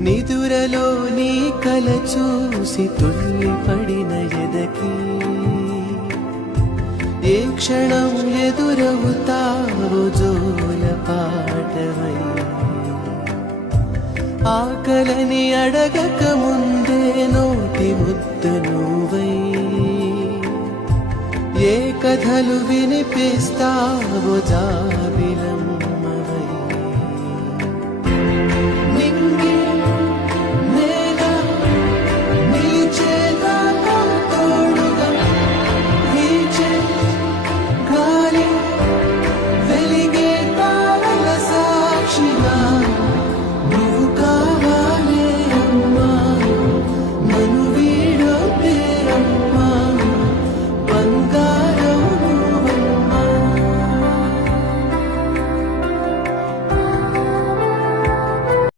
నిదురలో నీ కల చూసి తుల్లి పడిన ఎదకి ఏ క్షణం ఎదురవుతావో జోల పాటవై ఆకలని అడగక ముందే నోటి ముద్ద నువ్వై ఏ కథలు వినిపిస్తావో జాబి